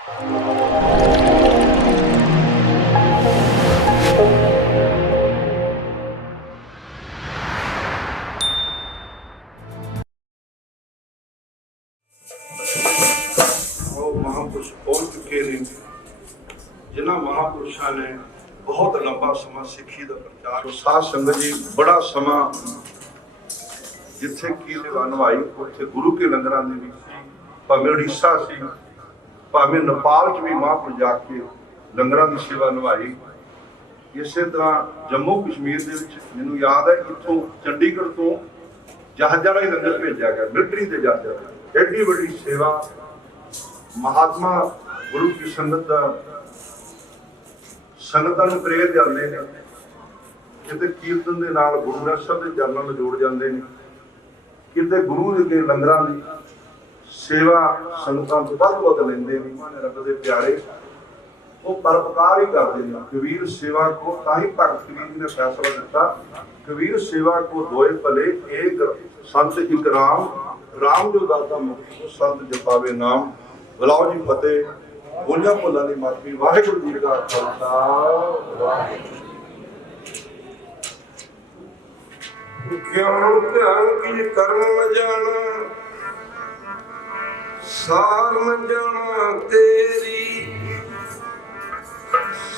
महापुरुष पहुंच चुके हैं जिन्होंने महापुरुषों ने बहुत लंबा समा सिक्खी का प्रचार। साध संगत जी बड़ा समा जिथे की सेवा निभाई उत्थे गुरु के लंगरां दे विच भावें उड़ीसा सी भावें नेपाल च भी महापुरुष जाके लंगरां की सेवा निभाई। इसे तरह जम्मू कश्मीर दे विच मैनूं याद है इत्थों चंडीगढ़ तो जहाज़ां नाल लंगर भेजा गया, मिलटरी के जहाज़ां। एडी बड़ी सेवा महात्मा गुरु की संगत संगतां नूं प्रेर जाते हैं। किते कीर्तन के नाल गुरु ग्रंथ साहिब के चरनां नूं जोड़ जाते हैं, किते गुरु के लंगरां की सेवा संगतां तो वध लैंदे ने। रब दे प्यारे वो परोपकार ही करते हैं। कबीर सेवा को ताही भगत कबीर जी ने फैसला दिता, कबीर सेवा को दोए भले एक संत एक राम, राम जो दाता मुक्ति संत जपावे नाम। बुलाओ जी फतेह, बोलियां भुलां दी माफी। वाहिगुरू जी का खालसा वाहिगुरू। ज्ञान ध्यान की कर्म न जाना, सार न जाना तेरी,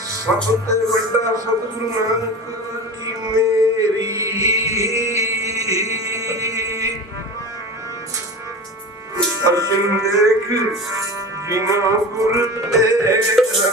सबते बड़ा सतगुरु नानक की मेरी। दर्शन देख बिना गुर तेरा,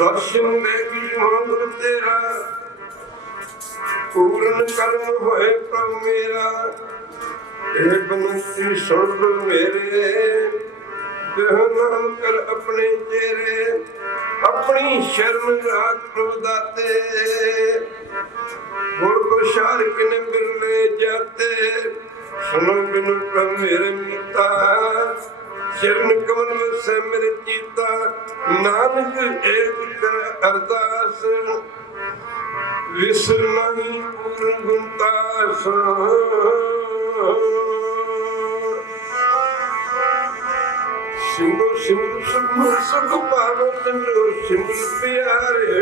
दर्शन देखी मांग तेरा, पूर्ण कर्म होए प्रभु मेरा। एक बंसी सुन लो मेरे, नाम कर अपने तेरे। अपनी शर्म राख प्रभु दाते, गुर को शार किन बिरले जाते। सुनो बिनु प्रभु मेरे मीता, चरण कमल से मेरे चीता। नानक एक कर अरदास, विसर नहीं पूर्ण गुणता सिमरो सिमरो सुख सुख पावो सिमरो सिमरो प्यारे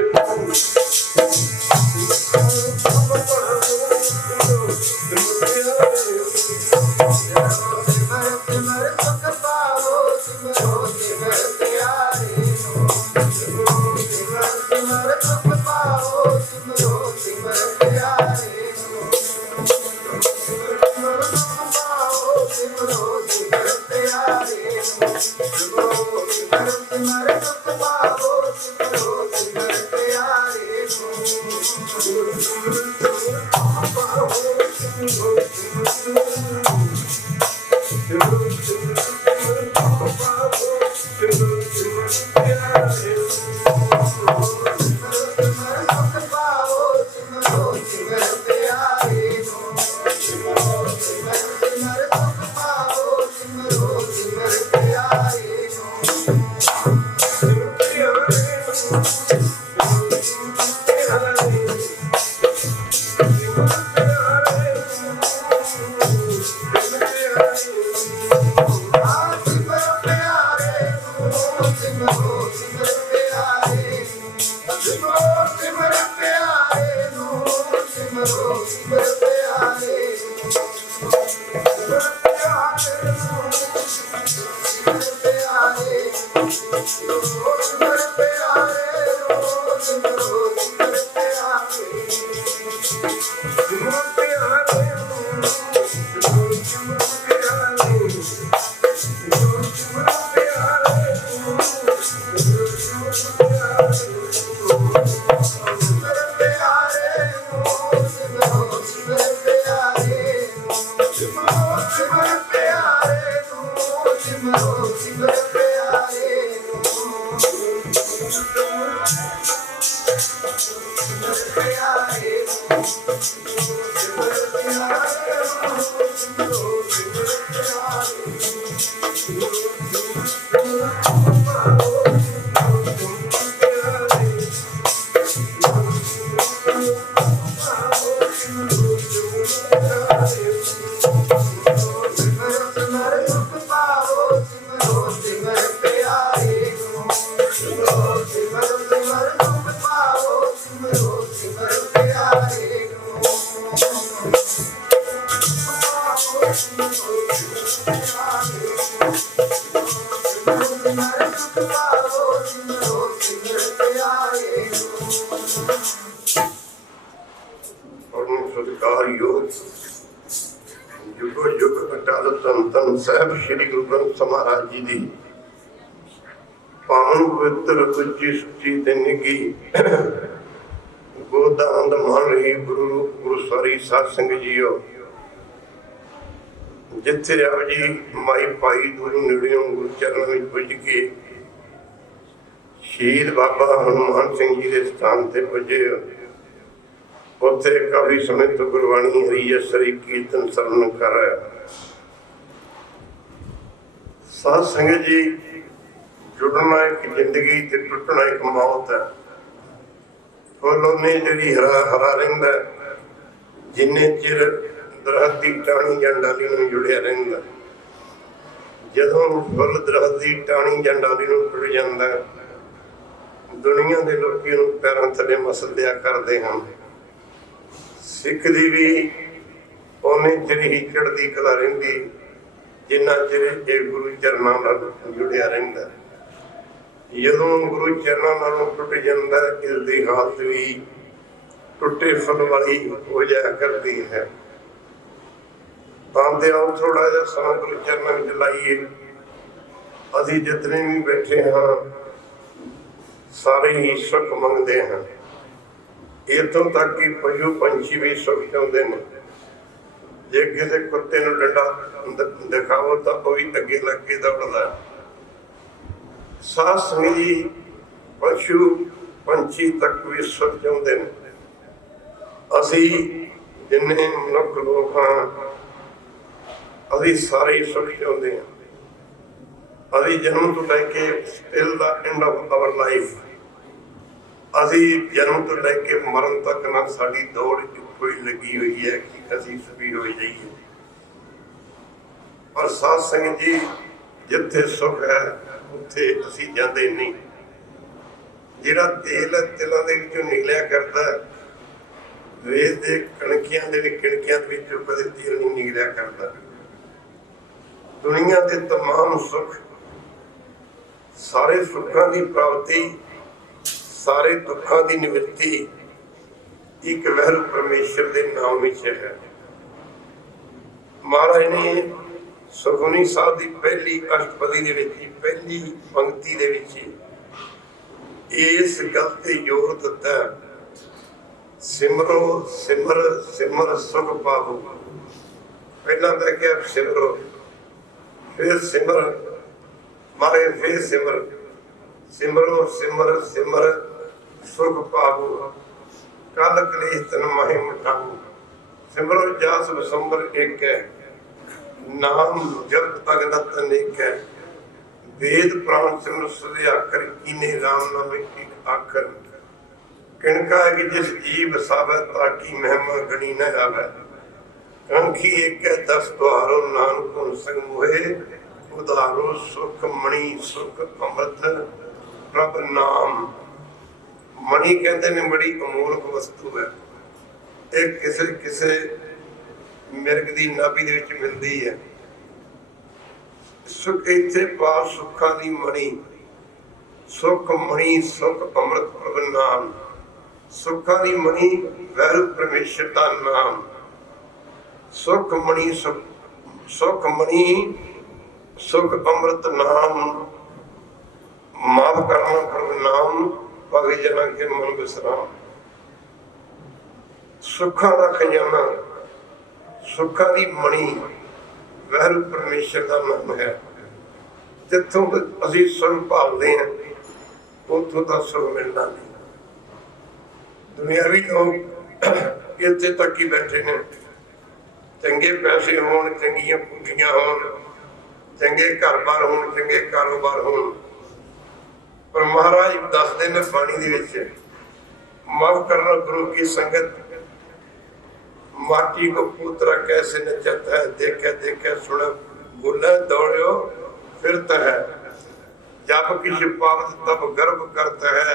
ਸਾਹਿਬ ਸ਼੍ਰੀ ਗੁਰੂ ਗ੍ਰੰਥ ਸਾਹਿਬ ਮਹਾਰਾਜ ਜੀ ਦੀ ਪਾਵਨ ਪਵਿੱਤਰ ਉੱਚੀ ਸੁੱਚੀ ਤੇ ਨਿੱਘੀ ਗੋਦਾਨ ਮਾਨ ਰਹੀ ਗੁਰੂ ਸਾਰੀ ਸਾਧ ਸੰਗਤ ਜੀਓ, ਜਿੱਥੇ ਆਪ ਜੀ ਮਾਈ ਭਾਈ ਦੂਰੋਂ ਨੇੜਿਓਂ ਗੁਰੂ ਚਰਨਾਂ ਵਿੱਚ ਪੁੱਜ ਕੇ ਸ਼ਹੀਦ ਬਾਬਾ ਹਨੂਮਾਨ ਸਿੰਘ ਜੀ ਦੇ ਸਥਾਨ ਤੇ ਪੁੱਜੇ। ਉੱਥੇ ਕਾਫੀ ਸਮੇਂ ਤੋਂ ਗੁਰਬਾਣੀ ਹਰੀ ਜਸਰੀ ਕੀਰਤਨ ਸਰਵਣ ਕਰ ਰਿਹਾ। ਸਾਧ ਸੰਗਤ ਜੀ, ਜੁੜਨਾ ਇੱਕ ਜ਼ਿੰਦਗੀ ਤੇ ਟੁੱਟਣਾ ਇੱਕ ਮੌਤ ਹੈ। ਫੁੱਲ ਉਹਨੇ ਜਿਹੜੀ ਹਰਾ ਰਹਿੰਦਾ ਜਿੰਨੇ ਚਿਰ ਦਰਖਤ ਦੀ ਟਾਹਣੀ ਜਾਂ ਡਾਲੀ ਨੂੰ ਜੁੜਿਆ ਰਹਿੰਦਾ। ਜਦੋਂ ਫੁੱਲ ਦਰਖਤ ਦੀ ਟਾਹਣੀ ਜਾਂ ਡਾਲੀ ਨੂੰ ਟੁੱਟ ਜਾਂਦਾ, ਦੁਨੀਆ ਦੇ ਲੋਕੀ ਉਹਨੂੰ ਪੈਰਾਂ ਥੱਲੇ ਮਸਲਿਆ ਕਰਦੇ ਹਨ। ਸਿੱਖ ਦੀ ਵੀ ਉਹਨੇ ਚਿਰ ਹੀ ਚੜ੍ਹਦੀ ਕਲਾ ਰਹਿੰਦੀ ਜਿੰਨਾ ਚਿਰ ਇਹ ਗੁਰੂ ਚਰਨਾਂ ਨਾਲ ਜੁੜਿਆ ਰਹਿੰਦਾ। ਜਦੋਂ ਗੁਰੂ ਚਰਨਾਂ ਨਾਲੋਂ ਟੁੱਟ ਜਾਂਦਾ, ਇਸ ਦੀ ਹਾਲਤ ਵੀ ਟੁੱਟੇ ਫੁੱਲ ਵਾਲੀ ਹੋ ਜਾਇਆ ਕਰਦੀ ਹੈ। ਤਾਂ ਤੇ ਆਓ ਥੋੜਾ ਜਿਹਾ ਸਮਾਂ ਗੁਰੂ ਚਰਨਾਂ ਵਿੱਚ ਲਾਈਏ। ਅਸੀਂ ਜਿਤਨੇ ਵੀ ਬੈਠੇ ਹਾਂ ਸਾਰੇ ਹੀ ਸੁੱਖ ਮੰਗਦੇ ਹਾਂ। ਇੱਥੋਂ ਤੱਕ ਕਿ ਪਸ਼ੂ ਪੰਛੀ ਵੀ ਸੁੱਖ ਚਾਹੁੰਦੇ ਨੇ। ਜੇ ਕਿਸੇ ਕੁੱਤੇ ਨੂੰ ਡੰਡਾ ਦਿਖਾਵੋ ਤਾਂ ਉਹ ਵੀ ਅੱਗੇ ਲੱਗ ਕੇ ਦੌੜਦਾ। ਸਾਧ ਸੰਗਤ ਜੀ, ਪਸ਼ੂ ਪੰਛੀ ਤੱਕ ਵੀ ਸੁੱਖ ਚਾਹੁੰਦੇ ਨੇ। ਅਸੀਂ ਜਿੰਨੇ ਮਨੁੱਖ ਲੋਕ ਹਾਂ, ਅਸੀਂ ਸਾਰੇ ਹੀ ਸੁੱਖ ਚਾਹੁੰਦੇ ਹਾਂ। ਅਸੀਂ ਜਨਮ ਤੋਂ ਲੈ ਕੇ till the end of our life ਅਸੀਂ ਜਨਮ ਤੋਂ ਲੈ ਕੇ ਮਰਨ ਤੱਕ ਨਾ ਸਾਡੀ ਦੌੜ ਇੱਕੋ ਹੀ ਲੱਗੀ ਹੋਈ ਹੈ ਕਿ ਅਸੀਂ ਸੁਖੀ ਹੋ ਜਾਈਏ। ਪਰ ਸਾਧ ਸੰਗਤ ਜੀ, ਜਿੱਥੇ ਸੁੱਖ ਹੈ ਉੱਥੇ ਅਸੀਂ ਜਾਂਦੇ ਨਹੀਂ। ਜਿਹੜਾ ਤੇਲ ਹੈ, ਤਿਲਾਂ ਦੇ ਵਿੱਚੋਂ ਨਿਕਲਿਆ ਕਰਦਾ, ਰੇਤ ਦੇ ਕਣਕੀਆਂ ਦੇ ਕਿਣਕਿਆਂ ਦੇ ਵਿੱਚੋਂ ਕਦੇ ਤੇਲ ਨਹੀਂ ਨਿਕਲਿਆ ਕਰਦਾ। ਦੁਨੀਆ ਦੇ ਤਮਾਮ ਸੁੱਖ, ਸਾਰੇ ਸੁੱਖਾਂ ਦੀ ਪ੍ਰਾਪਤੀ, ਸਾਰੇ ਦੁੱਖਾਂ ਦੀ ਨਿਵਰਤੀ ਇੱਕ ਵਹਿਰੂ ਪਰਮੇਸ਼ਰ ਦੇ ਨਾਮ ਵਿੱਚ ਹੈ। ਮਹਾਰਾਜ ਨੇ ਸੁਖਮਨੀ ਸਾਹਿਬ ਦੀ ਪਹਿਲੀ ਅਸ਼ਟਪਦੀ ਦੇ ਵਿੱਚ, ਪਹਿਲੀ ਪੰਕਤੀ ਦੇ ਵਿੱਚ ਇਸ ਗੱਲ ਤੇ ਜ਼ੋਰ ਦਿੱਤਾ, ਸਿਮਰੋ ਸਿਮਰ ਸਿਮਰ ਸੁਖ ਪਾਵੋ। ਪਹਿਲਾਂ ਤਾਂ ਕਿਹਾ ਸਿਮਰੋ, ਫਿਰ ਸਿਮਰ, ਮਾਰੇ ਫਿਰ ਸਿਮਰ, ਸਿਮਰੋ ਸਿਮਰ ਸਿਮਰ ਸੁਖ ਪਾਵੋ, ਕਲ ਕਲੇਸ਼ ਤਨ ਮਾਹਿ ਮਿਟਾਵੋ। ਸਿਮਰੋ ਜਾਸ ਬਸੰਬਰ ਇੱਕ ਹੈ, ਨਾਮ ਜਪ ਅਗਨਤ ਅਨੇਕ ਹੈ। ਵੇਦ ਪ੍ਰਾਣ ਸਿਮਰ ਸੁਧਿਆਕਰ, ਕੀਨੇ ਰਾਮ ਨਾਮ ਇੱਕ ਆਖਰ। ਕਿਣਕਾ ਹੈ ਕਿ ਜਿਸ ਜੀਵ ਵਸਾਵੈ, ਤਾਕੀ ਮਹਿਮਾ ਗਣੀ ਨ ਆਵੈ। ਕੰਖੀ ਇੱਕ ਹੈ 10 ਦੁਆਰੋ, ਨਾਨਕ ਹੁਨ ਸੰਗ ਮੋਹੇ। ਉਧਾਰੋ ਸੁਖ ਮਣੀ ਸੁਖ ਅੰਮ੍ਰਿਤ ਪ੍ਰਭ ਨਾਮ। ਮਣੀ ਕਹਿੰਦੇ ਨੇ ਬੜੀ ਅਮੋਲਕ ਵਸਤੂ ਹੈ। ਇਹ ਕਿਸੇ ਕਿਸੇ ਮਿਰਗ ਦੀ ਨਾਭੀ ਦੇ ਵਿੱਚ ਮਿਲਦੀ ਹੈ। ਸੁਖ ਇੱਥੇ ਪਾ ਸੁੱਖਾਂ ਦੀ ਮਣੀ, ਸੁਖ ਮਣੀ ਸੁਖ ਅੰਮ੍ਰਿਤ ਪ੍ਰਭ ਨਾਮ। ਸੁੱਖਾਂ ਦੀ ਮਣੀ ਵੈਰੂ ਪਰਮੇਸ਼ਰ ਦਾ ਨਾਮ। ਸੁਖ ਮਣੀ ਸੁਖ ਮਣੀ ਸੁਖ ਅੰਮ੍ਰਿਤ ਨਾਮ। ਮਾਫ ਕਰਨਾ ਪ੍ਰਭ ਨਾਮ, ਭਗ ਜਨਾਂ ਕੇ ਮਨ ਵਿਸਰਾਮ। ਸੁੱਖਾਂ ਦਾ ਖਜ਼ਾਨਾ, ਸੁੱਖਾਂ ਦੀ ਮਣੀ ਵੈਰੂ ਪਰਮੇਸ਼ਰ ਦਾ ਨਾਮ ਹੈ। ਜਿੱਥੋਂ ਅਸੀਂ ਸੁਖ ਭਾਲਦੇ ਹਾਂ ਉੱਥੋਂ ਦਾ ਸੁਖ ਮਿਲਣਾ ਨਹੀਂ। ਦੁਨਿਆਵੀ ਲੋਕ ਇੱਥੇ ਤੱਕ ਹੀ ਬੈਠੇ ਨੇ, ਚੰਗੇ ਪੈਸੇ ਹੋਣ, ਚੰਗੀਆਂ ਪੂੰਜੀਆਂ ਹੋਣ, ਚੰਗੇ ਘਰ-ਬਾਰ ਹੋਣ, ਚੰਗੇ ਕਾਰੋਬਾਰ ਹੋਣ, ਪਰ ਮਹਾਰਾਜ ਦੱਸਦੇ ਨੇ ਬਾਣੀ ਦੇ ਵਿੱਚ, ਮਾਫ ਕਰਨਾ ਗੁਰੂ ਕੀ ਸੰਗਤ, ਮਾਟੀ ਕੋ ਪੁੱਤਰਾ ਕੈਸੇ ਨਚਤ ਹੈ। ਦੇਖੇ ਦੇਖੇ ਸੁਣ ਬੋਲੇ ਦੌੜਿਓ ਫਿਰਤ ਹੈ। ਜਬ किछ पावत तब गर्व करता है,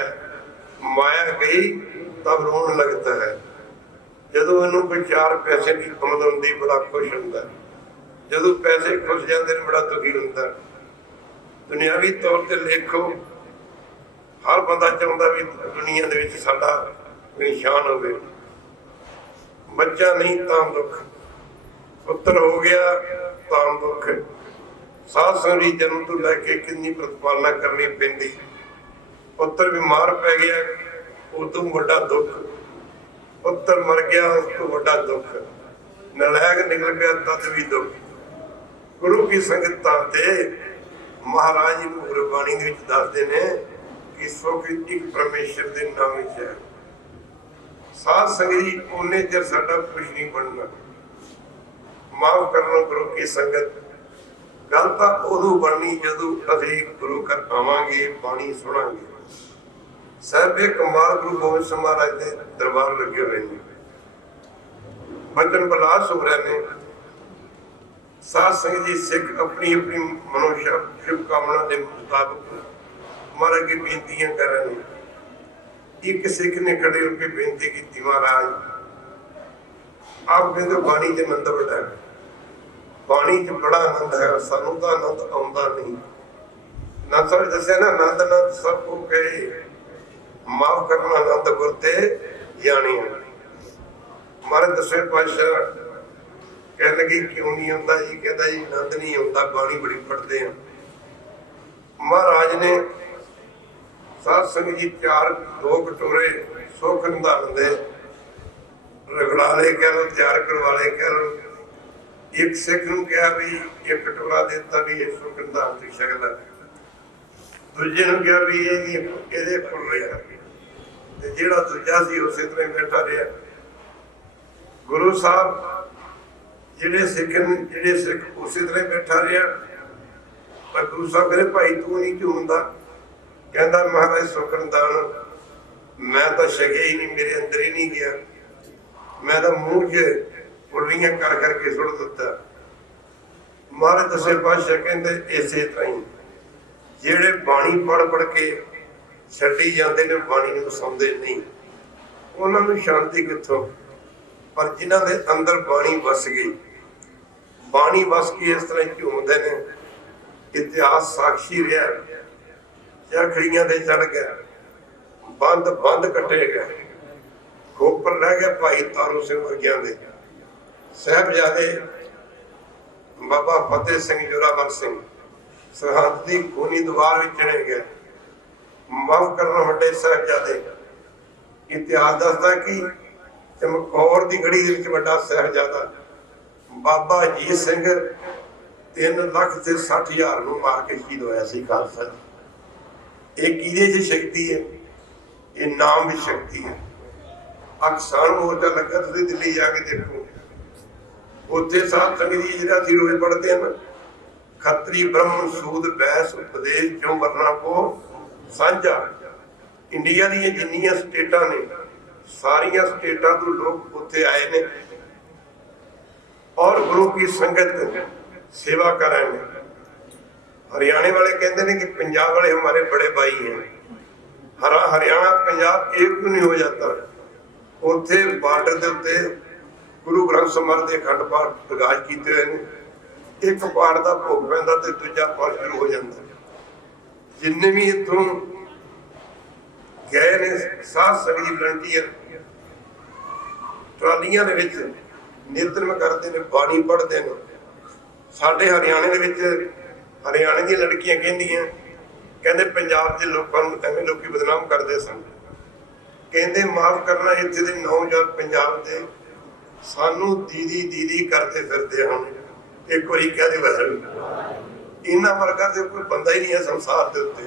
माया गई तब रोन लगता है। ਜਦੋਂ ਇਹਨੂੰ ਕੋਈ 4 ਪੈਸੇ ਦੀ ਆਮਦ ਹੁੰਦੀ ਬੜਾ ਖੁਸ਼ ਹੁੰਦਾ, ਜਦੋਂ ਪੈਸੇ ਖੁੱਸ ਜਾਂਦੇ ਨੇ ਬੜਾ ਦੁਖੀ ਹੁੰਦਾ। ਦੁਨਿਆਵੀ ਤੌਰ ਤੇ ਦੇਖੋ, ਹਰ ਬੰਦਾ ਚਾਹੁੰਦਾ ਵੀ ਦੁਨੀਆ ਦੇ ਵਿੱਚ ਸਾਡਾ ਨਿਸ਼ਾਨ ਹੋਵੇ। ਬੱਚਾ ਨਹੀਂ ਤਾਂ ਦੁੱਖ, ਪੁੱਤਰ ਹੋ ਗਿਆ ਤਾਂ ਦੁੱਖ। ਸਾਧ ਸੰਗਤ ਜਨਮ ਤੋਂ ਲੈ ਕੇ ਕਿੰਨੀ ਪ੍ਰਤਪਾਲਨਾ ਕਰਨੀ ਪੈਂਦੀ। ਪੁੱਤਰ ਬਿਮਾਰ ਪੈ ਗਿਆ, ਉਦੋਂ ਵੱਡਾ ਦੁੱਖ। ਪੁੱਤਰ ਮਰ ਗਿਆ, ਉਸ ਤੋਂ ਵੱਡਾ ਦੁੱਖ। ਨਲਾਇਕ ਨਿਕਲ ਗਿਆ ਤਦ ਵੀ ਦੁੱਖ। ਗੁਰੂ ਕੀ ਸੰਗਤਾਂ ਤੇ ਮਹਾਰਾਜ ਜੀ ਨੂੰ ਗੁਰਬਾਣੀ ਦੇ ਵਿੱਚ ਦੱਸਦੇ ਨੇ ਕਿ ਸੁਖ ਇੱਕ ਪਰਮੇਸ਼ਰ ਦੇ ਨਾਮ ਵਿੱਚ ਹੈ। ਸਾਧ ਸੰਗਤ ਜੀ, ਉਹਨੇ ਚਿਰ ਸਾਡਾ ਕੁਝ ਨਹੀਂ ਬਣਨਾ। ਮਾਫ ਕਰਨਾ ਗੁਰੂ ਕੀ ਸੰਗਤ, ਗੱਲ ਤਾਂ ਉਦੋਂ ਬਣਨੀ ਜਦੋਂ ਅਸੀਂ ਗੁਰੂ ਘਰ ਆਵਾਂਗੇ, ਬਾਣੀ ਸੁਣਾਂਗੇ। ਸਾਹਿਬੇ ਕਮਾਲ ਗੁਰੂ ਗੋਬਿੰਦ ਸਿੰਘ ਮਹਾਰਾਜ ਦੇ ਦਰਬਾਰ ਲੱਗੇ ਹੋਏ ਨੇ, ਬਚਨ ਬਲਾਸ ਹੋ ਰਹੇ ਨੇ। ਸਾਧ ਸੰਗਤ ਜੀ, ਸਿੱਖ ਆਪਣੀ ਆਪਣੀ ਮਨੋਸ਼ਾ ਸ਼ੁਭ ਕਾਮਨਾ ਦੇ ਮੁਤਾਬਕ ਮਹਾਰਾਜ ਅੱਗੇ ਬੇਨਤੀਆਂ ਕਰ ਰਹੇ ਨੇ। ਇੱਕ ਸਿੱਖ ਨੇ ਖੜੇ ਹੋ ਕੇ ਬੇਨਤੀ ਕੀਤੀ, ਮਹਾਰਾਜ ਆਪ ਕਹਿੰਦੇ ਬਾਣੀ ਚ ਆਨੰਦ ਬੜਾ ਹੈ, ਬਾਣੀ ਚ ਬੜਾ ਆਨੰਦ ਹੈ, ਸਾਨੂੰ ਤਾਂ ਆਨੰਦ ਆਉਂਦਾ ਨਹੀਂ। ਨਾ ਸਾਰੇ ਦੱਸਿਆ ਨਾ, ਆਨੰਦ ਆਨੰਦ ਸਭ ਕੋ ਕਹੇ, ਮਾਫ ਕਰਨਾ ਆਨੰਦ ਗੁਰ ਤੇ ਜਾਣੀ। ਮਹਾਰਾਜ ਦਸਵੇਂ ਪਾਤਸ਼ਾਹ ਕਹਿਣ ਲੱਗੇ ਕਿਉਂ ਨਹੀਂ ਆਉਂਦਾ ਜੀ? ਕਹਿੰਦਾ ਜੀ ਆਨੰਦ ਨਹੀਂ ਆਉਂਦਾ, ਬਾਣੀ ਬੜੀ ਪੜ੍ਹਦੇ ਆ। ਮਹਾਰਾਜ ਨੇ ਸਾਧ ਸੰਗਤ ਜੀ 2 ਕਟੋਰੇ ਸੁੱਖ ਨਿਧਾਨ ਦੇ ਰਗੜਾਲੇ ਕਹਿ ਲਓ, ਤਿਆਰ ਕਰਵਾਲੇ ਕਹਿ ਲਓ। ਇੱਕ ਸਿੱਖ ਨੂੰ ਕਿਹਾ ਵੀ 1 ਕਟੋਰਾ ਦਿੱਤਾ ਵੀ ਇਹ ਸੁੱਖ ਨਿਧਾਨ ਦੀ ਸ਼ਕਲ ਹੈ। ਦੂਜੇ ਨੂੰ ਕਿਹਾ ਵੀ ਇਹਦੇ ਕੋਲ ਰਿਹਾ, ਤੇ ਜਿਹੜਾ ਦੂਜਾ ਸੀ ਉਸੇ ਤਰ੍ਹਾਂ ਬੈਠਾ ਰਿਹਾ। ਗੁਰੂ ਸਾਹਿਬ ਜਿਹੜੇ ਸਿੱਖ ਉਸੇ ਤਰ੍ਹਾਂ ਬੈਠਾ ਰਿਹਾ। ਪਰ ਗੁਰੂ ਸਾਹਿਬ ਕਹਿੰਦੇ ਭਾਈ ਤੂੰ ਨਹੀਂ ਝੂਮਦਾ। ਕਹਿੰਦਾ ਮਹਾਰਾਜ ਸੁੱਖ ਨਿਧਾਨ मैं तो छकिया ही नहीं, मेरे अंदर ही नहीं गया, मैं तो मूँह च उल्लियां कर करके सुट दिता। महाराज दसवें पातशाह कहते इसे तरह ही जेड़े बाणी पढ़ के छड्डी जाते ने, बाणी नूं वसाउंदे नहीं, उन्होंने शांति कित्थों। पर जिन्हां दे अंदर बाणी वस गई, बाणी वस के इस तरह झूमते ने, इतिहास साक्षी रहा, चखड़ियां ते चढ़ गया, बंद बंद कटे गए, खोपर रह गया भाई तारू सिंह वर्गियां दे, साहिबजादे बाबा फतेह सिंह, जोरावर सिंह सरहद की खूनी दीवार में चढ़े गए, माफ करना वड्डे साहिबजादे। इतिहास दसदा कि चमकौर की गढ़ी दे विच वड्डा साहिबजादा बाबा अजीत सिंह 3,60,000 नूं मार के शहीद होया सी खालसा। ये किहदे च शक्ति है? ये नाम की शक्ति है। अकसान मोर्चा लगा, तुसीं दिल्ली जाके देखो, उत्थे साध संगत जी जिहड़ा असीं रोज़ पढ़ते हैं, खत्री ब्रह्म सूद बैस उपदेश क्यों वरना को साझा। इंडिया दी जिन्नियां स्टेटां ने, सारियां स्टेटां तो लोग उत्थे आए ने और गुरु की संगत सेवा कर रहे हैं। हरियाणे वाले कहते हैं कि पंजाब वाले हमारे बड़े भाई हैं। हरियाणा पंजाब एक क्यों नहीं हो जाता? उत्थे बार्डर के उत्ते गुरु ग्रंथ ਸਾਹਿਬ ਦੇ अखंड पाठ प्रकाश किए हुए हैं, एक पाठ का भोग पैंदा ते दूजा पाठ शुरू हो जाता। जिन्ने भी इत्थों गए ने साध संगत जी वलंटियर ट्रालियां दे विच नितनम करते हैं, बाणी पढ़ते हैं। साडे हरियाणे दे विच हरियाणे दी लड़कियां कहंदियां, कहंदे पंजाब के लोगों नूं एवें लोकी बदनाम करते सन, कहंदे माफ करना इत्थे दे नौजवान पंजाब दे सानू दीदी दीदी करते फिरते हैं। एक बारी कह दे वैसे इन्हां वर्गा ते कोई बंदा ही नहीं है संसार के उत्ते।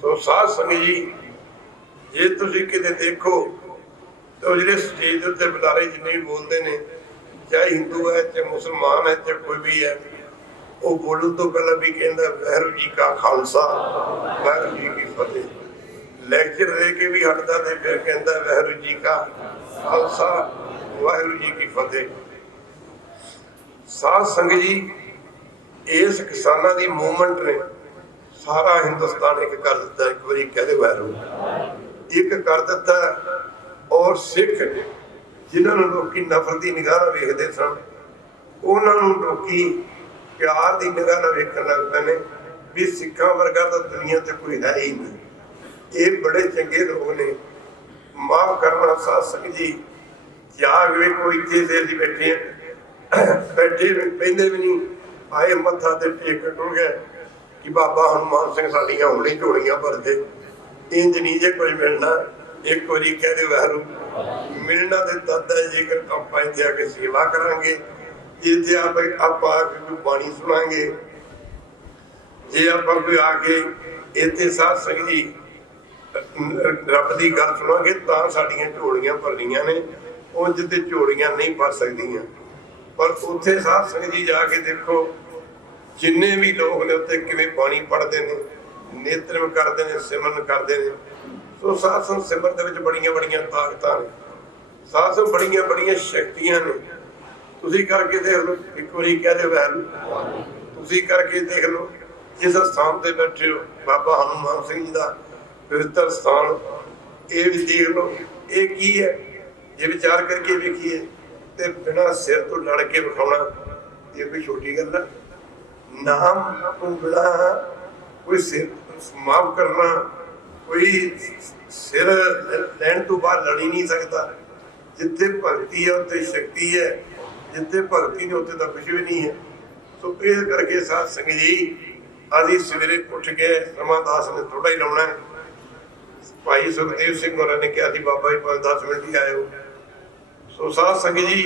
सो साध संगत जी जे तुसीं किते देखो तो जिहड़े स्टेज उत्ते बुलारे जिन्ने भी बोलते हैं, चाहे हिंदू है चाहे मुसलमान है चाहे कोई भी है, वो बोलण तो पहला भी कहता वाहिगुरू जी का खालसा वाहिगुरू जी की फतेह। लैक्चर दे के भी हटता तो फिर कहता वाहिगुरू जी का खालसा वाहिगुरू जी की फतेह। साध संगत जी इस किसानां दी मूवमेंट ने सारा हिंदुस्तान एक कर दिता। एक बारी कह दे वाहिगुरू एक कर दिता। और सिख जिन्होंने लोग नफरत की निगाह वेखते सन, उन्होंने लोग प्यार की निगाह वेखन लग पे भी सिखा वर्गा तो दुनिया से कोई है ही नहीं। ये बड़े चंगे लोग ने। माफ करना साध संगत जी, जाग वेखो इतने से असीं बैठे बैठे पहले भी नहीं आए, मत्था ते टेक टुर गए कि बाबा हनुमान सिंह साडियां हुणे झोलियां भरदे, इंज नहीं जे कुछ मिलना। एक बारी कह दे वाहिगुरू मिलना तो तद है जेकर आप इत्थे आके सेवा करांगे, इत्थे आप आके बाणी सुनांगे, जे आप कोई आके इत्थे साध संगत जी रब की गल सुनांगे तां साडियां झोलियां भरनियां ने। उंज ते झोलियां नहीं भर सकदियां। पर उत्थे साध संगत जी जाके देखो जिन्ने भी लोग ने उत्ते किवें बाणी पढ़ते हैं, नेत्रम करते हैं, सिमरन करते हैं। सो साध संगत सिमरन दे विच बड़ियां बड़ियां ताकतां ने, साध संगत बड़ियां बड़ियां शक्तियां ने। तुसीं करके देख लो, एक बारी कह दे वाहिगुरू तुसीं करके देख लो। जिस स्थान पर बैठे हो बाबा हनुमान सिंह जी का पवित्र स्थान, ये भी देख लो ये की है। ये विचार करके देखिए तो बिना सिर तो लड़ के विखाना ये कोई छोटी गल है? नाम तो बिना कोई सिर माफ करना, कोई सिर लैन तो बाहर लड़ ही नहीं सकता। जिथे भगती है उत्थे शक्ति है, जिथे भगती नहीं उत्थे तो कुछ भी नहीं है। तो इस करके साध संगत जी अभी सवेरे उठ के रमादास ने थोड़ा ही लाना है। भाई सुखदेव सिंह होर ने कहा थी बाबा जी 5-10 मिनट ही आए हो। सो साध संगत जी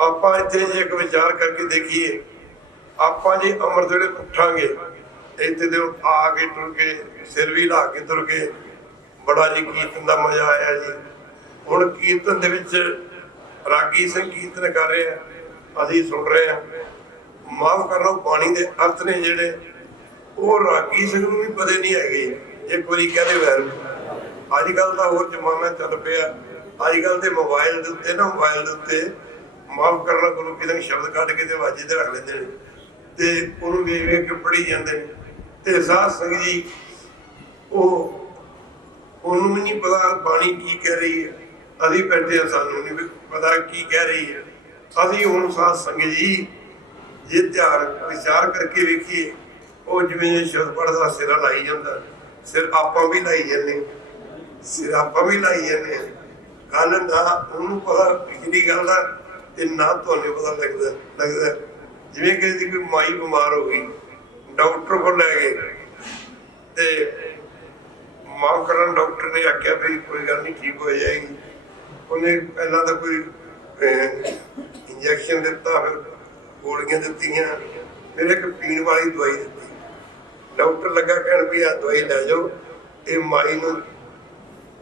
आप इतने जे एक विचार करके देखिए, आप जी अमृत वेले उठांगे इतने दे आके टुर के सिर भी ला के तुर के बड़ा जी कीर्तन का मजा आया जी। हुण कीर्तन दे विच रागी सिंह कीर्तन कर रहे हैं, असीं सुन रहे हैं। माफ करना बाणी के अर्थ ने जिहड़े वो रागी सिंह नूं भी पता नहीं है। एक बारी कह दे वाहिगुरू अजकल का होर जमाना चल पिया। अजकल के मोबाइल के उत्ते ना मोबाइल के उत्ते माफ करना गुरु की शब्द कट के वाजे ते रख लेंदे ने ते उहनूं वेख वेख के पढ़ी जांदे ने ते साध संगत जी उन्होंने भी नहीं पता बाणी की कह रही है। अभी बैठे हैं सानू नहीं पता की कह रही है। अभी हुण साध संगत जी जे ध्यान विचार करके वेखिए वो जिवें शब्द पढ़दा सिरा लाई जांदा सिर आपां भी लाई जाने सिर आपां भी लाई जाने गल ना उन्होंने पता पिछली गल का ते ना तुहानूं पता लगदा जिवें कि कोई माई बीमार हो गई डॉक्टर को लै गए ते माफ करना डॉक्टर ने आख्या भी कोई गल नहीं ठीक हो जाएगी। उन्हें पहला तो कोई इंजैक्शन दिता फिर गोलियां दित्तियां फिर एक पीण वाली दवाई दी। डॉक्टर लगा कहन भी आ दवाई लै जाओ ये माई नूं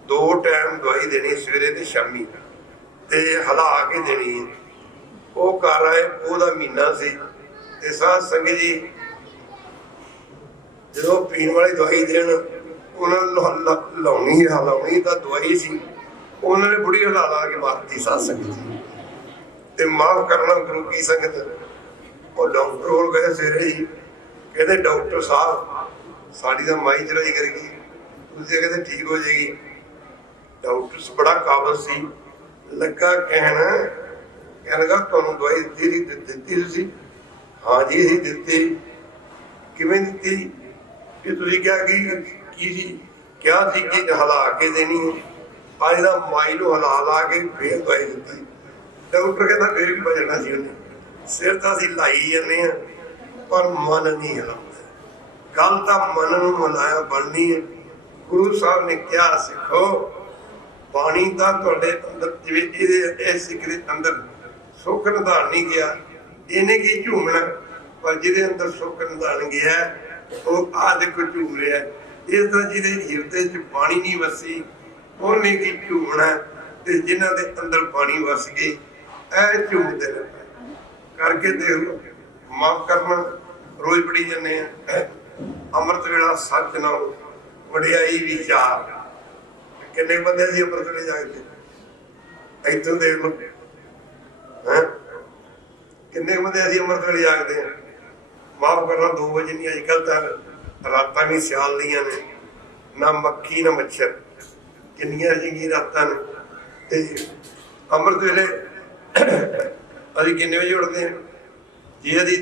2 टाइम दवाई देनी सवेरे ते शामी ते हिला के देनी है। वो घर आए ओहदा महीना सी ते साध संगत जी जो पीण वाली दवाई देन उन्होंने लाउनी हिलाउनी तो दवाई सी उन्होंने बुढ़ी हिला ला के मारती साध संगत जी ते माफ करना गुरु की संगत। और डॉक्टर को गए सवेरे ही कहते डॉक्टर साहब साड़ी तो माई चढ़ाई करेगी तुझे कहते ठीक हो जाएगी। डॉक्टर बड़ा काबल सी लगा कहन लगा तुहानूं दवाई दित्ती तुसीं हाँ जी असीं दित्ती किवें दित्ती कि तुसीं क्या क्या थी कि हिला के देनी है अज का माई नूं हिला ला के फिर दवाई दी। डॉक्टर कहता फिर भी बजना सी उन्हें सिर तो असीं लाई जाने पर मन नहीं हिलाउंदा। गल तो मन नूं हिलाया बननी है। गुरु साहब ने क्या सिखो बाणी का तुहाडे अंदर जिवें इस सिख दे अंदर सुख निधान नहीं गया इन्हें की झूमना पर जिहदे अंदर सुख निधान गया वो आ देखो झूम रहा है। इस तरह जिहदे हिरदे च पानी नहीं वसी उन्हें की झूमना ते जिन्हां दे अंदर पानी वस गई ऐ झूमते रहना करके देख लो। माफ करना रोज पढ़ी जाने अमृत वेला सच नाम वडियाई विचार किन्ने बंदे सी अमृत वेले जागते इत्थों देख लो किन्ने बंदे असीं अमृत वेले जागते हैं। माफ करना 2 बजे नहीं अजकल तक रातां भी सियाल दियां ने ना मक्खी ना मच्छर किन्नियां जिंगी रातां ने ते अमृत वेले असीं किन्ने बजे उठदे हैं जे असीं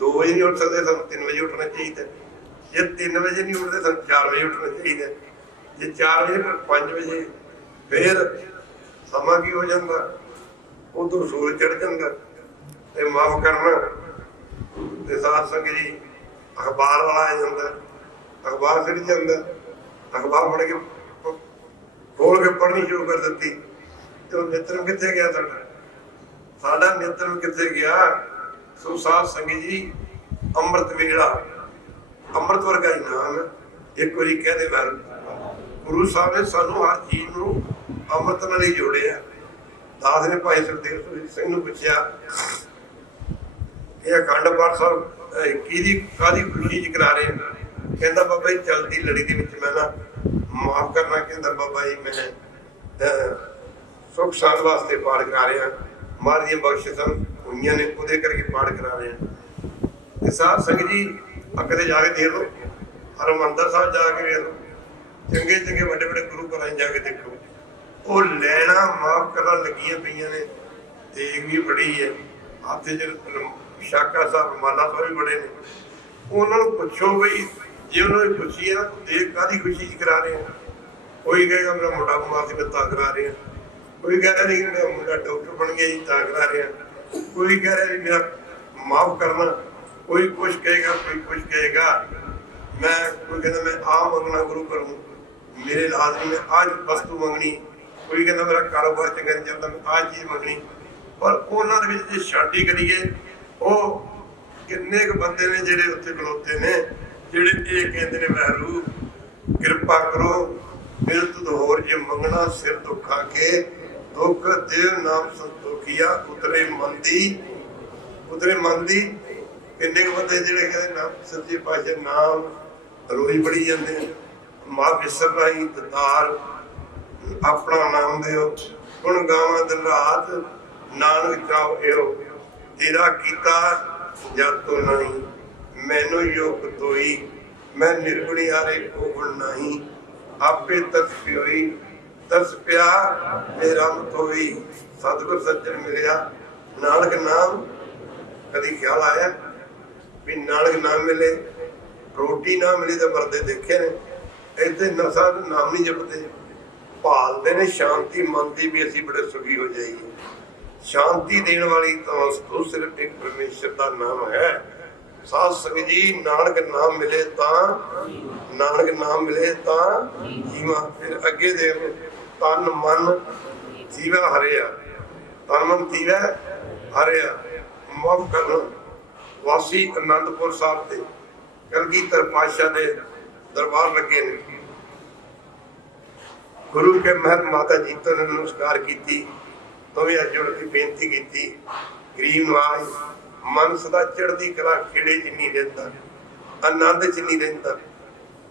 2 बजे नहीं उठ सकते सानूं 3 बजे उठना चाहिए। जे 3 बजे नहीं उठते सानूं 4 बजे उठना चाहिए। जे 4 बजे फिर 5 बजे फिर समा की हो जाता उधर सूरज चढ़ जाता। ते माफ करना ते साध संगत जी अखबार वाला आ जाता अखबार खड़ी जाता अखबार पढ़ के खोल के पढ़नी शुरू कर दी तो नित्रम कितने गया साडा नित्रम कितने गया। सो साध संगत जी अमृत वेला अमृत वर्गा ही नाम एक बारी कह दे मैं गुरु साहब ने सानू हर चीज नूं अमृत नाल ही जोड़िया। दास ने भाई सुखदेव सिंह नूं पुछया कि अखंड पाठ साहब कादी खुशी च करा रहे कहता बाबा जी चलती लड़ी दे विच मैं ना माफ करना कहता बाबा जी मैं सुख शांति वास्ते पाठ करा रहा महाराज दी बख्शिशां होईयां ने उहदे करके पाठ करा रहे। साध संगत जी कदे जाके देख लो हरमंदर साहब जाके देख लो चंगे चंगे बड़े बड़े गुरु घरां जाके देखो वो लैना माफ करना लगियां पईयां ने तेग भी बड़ी है हाथ च शाका साहब माला साहब भी बड़े ने उन्होंने पुछो बई जे उन्होंने खुशी है ते कादी खुशी करा रहे हैं। कोई कहेगा मेरा मुंडा बीमार सी मैं तां करा रहे हैं कोई कह रहा नहीं मेरा मुंडा डॉक्टर बन गया जी तां करा रहे हैं कोई कह रहा मेरा माफ करना कोई कुछ कहेगा कोई कुछ कहेगा। मैं कोई कहता मैं आ मंगना गुरु करूँ मेरे इलाज में आज वस्तु मंगनी कोई कहता मेरा कारोबार चंगा नहीं चलता मैं आज चीज़ मंगनी पर उन्होंने जे शांति करिए वो किन्ने क बंदे ने जेडे उत्थे खलोते ने जेडे ये कहते ने वैरू कृपा करो मेरे तो होर जे मंगना सिर दुखा के दुख देव नाम संतोखिया उतरे मंदी किन्ने क बंदे जेडे कहते नाम सच्चे पातशाह नाम रोज पढ़ी जाते हैं मां विसर नहीं दतार अपना नाम दियो गुण गावा दिन रात नानक चाओ एओ तेरा कीता जब तो नहीं मैनू योग तोई मैं निर्गुणी हारे को गुण नहीं आपे तरस प्योई तरस प्या मेरा मत होई सतगुर सज्जन मिलिया नानक नाम कदी ख्याल आया भी नानक नाम मिले रोटी ना मिली तो मरदे देखे ने इतने नशा नाम नहीं जपते भालते ने शांति मन की भी असी बड़े सुखी हो जाइए शांति देने वाली तो सिर्फ एक परमेश्वर का नाम है साध संगत जी नानक नाम मिले नानक नाम मिले जीवा फिर अगे देव तन मन जीवा हरिया तन मन जीवा हरिया माफ करना वासी आनंदपुर साहब के कलगीधर पातशाह के दरबार लगे ने गुरु के महल माता जीतो ने नमस्कार की तो भी अज जुड़ के बेनती की गरीब नवाज मन सदा चढ़ती कला खेड़े च नहीं रहता आनंद च नहीं रहता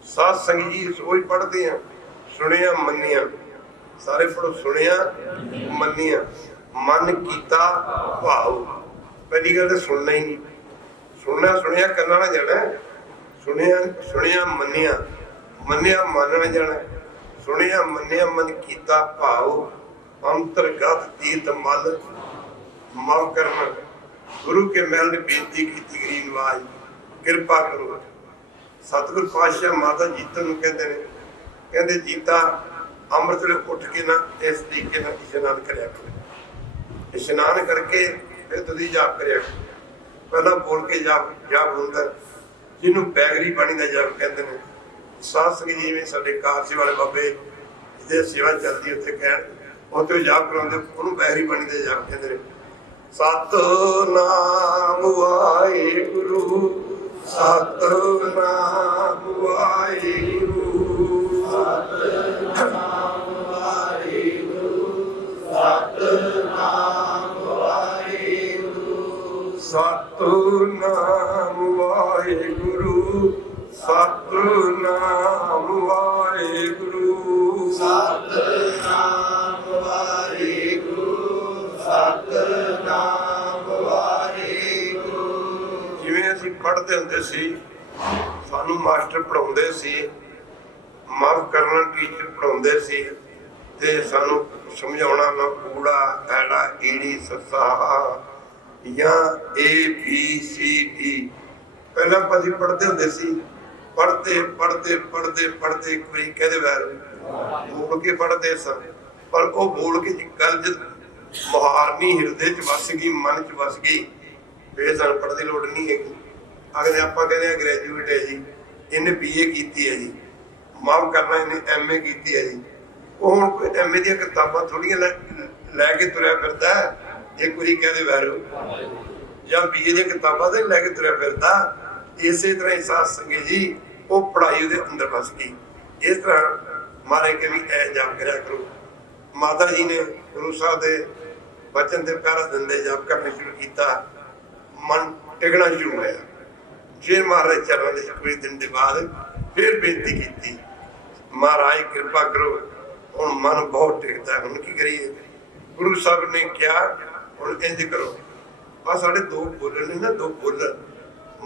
साध संगत जी सोच पढ़ते हैं सुनिया मनिया सारे पढ़ो सुनिया मनिया मन कीता भाव पहली गल तो सुनना ही नहीं सुनना सुनिया करना ना जाना सुनिया सुनिया मनिया मनिया मानना जाना सुनिया मनिया मन कीता भाव अंतरगत तीर्थ मल माफ करना गुरु के महल ने बेनती की गरीब नवाज कृपा करो सतगुर पातशाह माता जीतो नूं कहंदे ने कहंदे जीता अमृत वेले उठ के ना इस तरीके नाल इशनान करया करो इशनान करके फिर तुसीं जाप करया करो पहला बोल के जाप हुंदा जिन्हों बैगरी पानी का जाप कहते हैं साध संगत जी में साडे कारसे वाले बाबे जिहदे सेवा चलती उत्थे कहण उत्थे जाप कराउंदे उहनूं बैगरी पानी का जाप कहते हैं सतनाम वाहिगुरु सतनाम वाहिगुरु सतनाम वाहिगुरु सतनाम वाहिगुरु सतनाम वाहिगुरु सतनाम वाहिगुरु सतनाम वाहिगुरु सतनाम वाहिगुरु जिवें असीं पढ़दे हुंदे सी सानू मास्टर पढ़ाउंदे सी माफ करना टीचर पढ़ाउंदे सी ते सानू समझाउणा ना कूड़ा ऐड़ा ईड़ी सस्सा या ABCD पहला असीं पढ़दे हुंदे सी पढ़ते पढ़ते पढ़ते पढ़ते एक बारी कहदे वैर बोल के पढ़ते सन पर वो बोल के गल ज मुहारनी हिरदे च वस गई मन च वस गई फिर सानू पढ़ने की लोड़ नहीं है अगले आप कहते हैं ग्रैजुएट है जी इन्हें BA की है जी माफ करना इन्हें MA की है जी वो हुण कोई MA दी किताबां थोड़ियां लैके तुरया फिरदा एक बारी कहदे वैर या BA दी किताबां ते लैके तुरया फिरदा इसे तरह साध संगत जी वो पढ़ाई उहदे अंदर वस गई इस तरह मारे के भी ऐ जाप करया करो माता जी ने गुरु साहब के बचन से प्यारा दिंदे जाप करना शुरू किया मन टिकना शुरू होया फिर महाराज चरणों के कोई दिन के बाद फिर बेनती की महाराज कृपा करो हुण मन बहुत टिकता है हुण की करिए गुरु साहब ने क्या हुण इंज करो आ साढ़े दो बोलन ने ना दो बोलन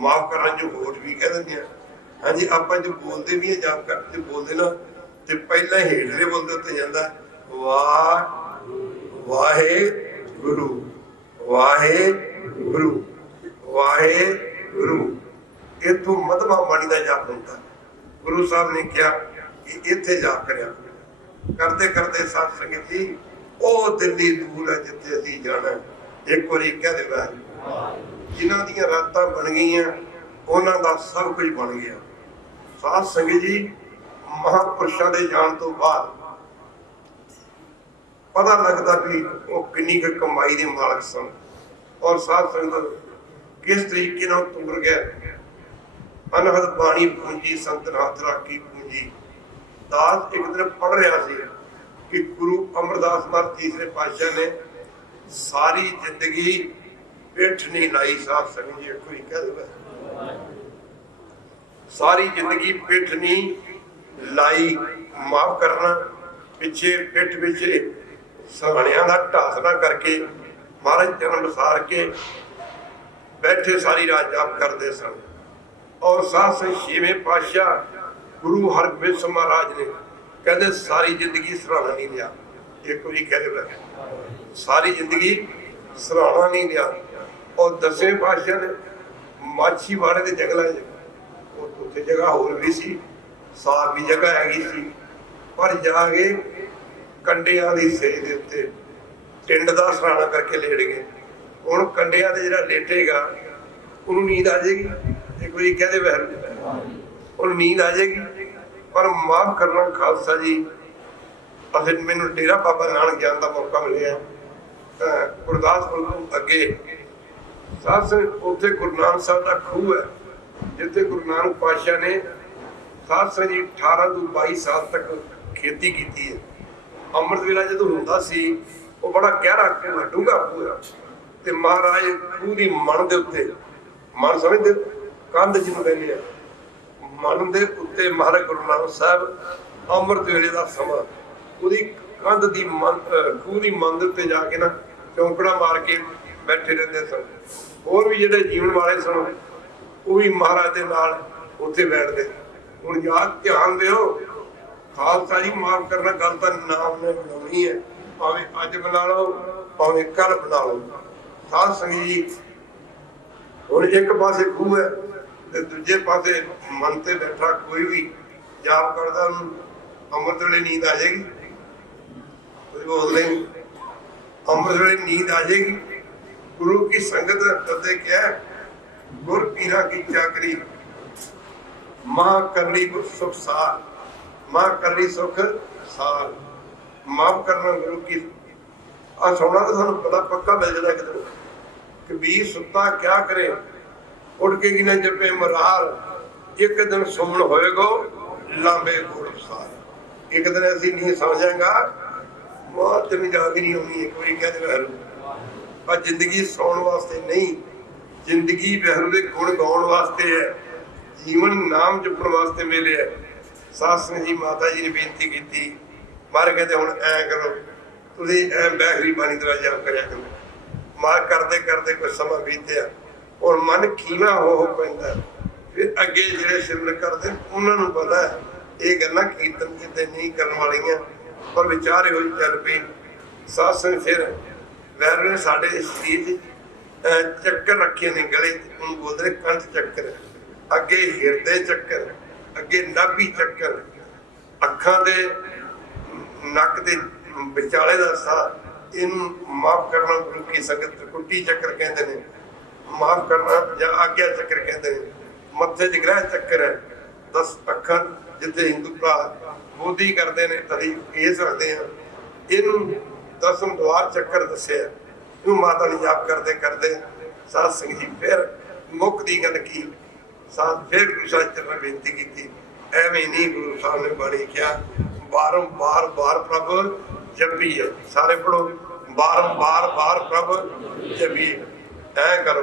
माफ करना जो होर भी कह देंगे हाँ जी आप जो बोलते भी है जाप करते जो बोलते ना तो पहला हेठले बोलते उत्ते जाता वाह वाहे गुरु वाहे गुरु वाहे गुरु इतों मधमा बाणी का जाप होता गुरु साहब ने क्या कि इत्थे जाप करया करते करते साध संगत जी ओ दिल्ली दूर है जिथे असीं जाना एक बारी कह देगा जिन्हां दीयां रातां बन गईयां उन्हां दा सब कुछ बन गया साध संगत जी महापुरुषां दे जाण तो बाद पता लगता भी वो किन्नी क कमाई दे मालक सन और साध संगत किस तरीके नाल तुर गए अनहद बाणी पूंजी संत नाथ राखी पूंजी दास एक दिन पढ़ रहा सी कि गुरु अमरदास महाराज तीसरे पातशाह ने सारी जिंदगी पिठ नहीं लाई साध संगत जी कोई कह दे सारी जिंदगी पिठ नहीं लाई माफ करना, पिछे पिठ पिछे सहाणियां का ढास ना करके महाराज जन्म विसार के बैठे सारी रात जाप करते सन। और साथ से 6वें पातशाह गुरु हरगोबिंद सिंह महाराज ने कहते सारी जिंदगी सराहना नहीं लिया। एक बारी कहते सारी जिंदगी सराहना नहीं लिया। और 10वें पातशाह ने माछीवाड़े के जंगलों उत्थे जगह होर भी सी, साफ भी जगह हैगी सी, पर जाके कंडियां की सेज के उत्ते टिंड का सराहना करके लेट गए। हुण कंडियां ते जिहड़ा लेटेगा उन्होंने नींद आ जाएगी। एक बार कहते वह उन्हें नींद आ जाएगी। पर माफ करना खालसा जी, असल मैनू डेरा बाबा नानक जाने का मौका मिले गुरदासपुर तो अगे साथ उत्थे गुरु नानक साहब का खूह है, जिथे गुरु नानक पातशाह ने साथ जी 18 तो 22 साल तक खेती की है। अमृत वेला जो होंदा सी वो बड़ा गहरा डूंगा खूह है, ते महाराज खूह की मन के उत्ते मन समझते कंध जिन्हों कहने मन के उत्ते महाराज गुरु नानक साहब अमृत वेले का समा उसकी कंध की मन खूह की मन के उत्ते जाके ना चौंकड़ा मार के बैठे रहते सन। होर भी जिहड़े जीवन वाले सन वो भी महाराज के नाल उत्थे बैठते। हुण याद ध्यान दिओ खालसा जी माफ करना गल तो नाम ने बनानी है, भावें अज बना लो भावें कल बना लो। साध संगत जी हुण एक पासे खूह है ते दूजे पासे मन ते बैठा कोई भी जाप करदा अमृत वेले नींद आ जाएगी। कोई बोल नहीं अमृत वेले नींद आ जाएगी। गुरु की संगत करते क्या गुर पीरा की चाकरी मां करनी सुख सार, मां करनी सुख सार। माफ करना गुरु की आ सोना तो सानू पता पक्का मिल जाता किधर कबीर सुता क्या करे उठ के गिना जपे मरार, एक दिन सुमन होएगो लांबे गुड़ सार। एक दिन ऐसी नहीं समझेगा मां तेन याद ही नहीं होनी। एक बार कह दे पर जिंदगी सौण वास्ते नहीं, जिंदगी वैरू के गुण गाउण वास्ते है, जीवन नाम जपण वास्ते मिले है। साध संगत जी माता जी ने बेनती की मारे कहते हुण ऐ करो तुसीं ऐ बैखरी बाणी दा जाप करिया करो। मार करते करते कुछ समा बीत्या और मन खीवा हो पैंदा। फिर अगे जिहड़े सिमरन करते उन्हां नूं पता है ये गल्लां कीर्तन किते नहीं करन वालियां, पर विचार इहो चल पई। साध संगत फिर वैर ने साडे शरीर चक्कर रखे ने गले बोलते कंठ चक्कर, अगे हिरदे चक्कर, अगे नाभि चक्कर, अखां दे नक दे विचाले दा साह। इन माफ करना गुरु की संगत त्रिकुटी चक्कर कहते हैं, माफ करना या आज्ञा चक्कर कहते हैं। मत्थे च ग्रह चक्कर है, 10 अखां जिथे हिंदू भरा बोधी करते हैं अभी ये सकते हैं। इन 10 द्वार चक्कर दसिया यूं माता ने जाप करते करते साध संगत जी फिर मुख की गल की। साध फिर गुरु साहब चरण बेनती की एवं नहीं गुरु साहब ने बाणी क्या बारंबार बार प्रभु जपी है। सारे पढ़ो बारंबार बार प्रभु जपी ऐ करो।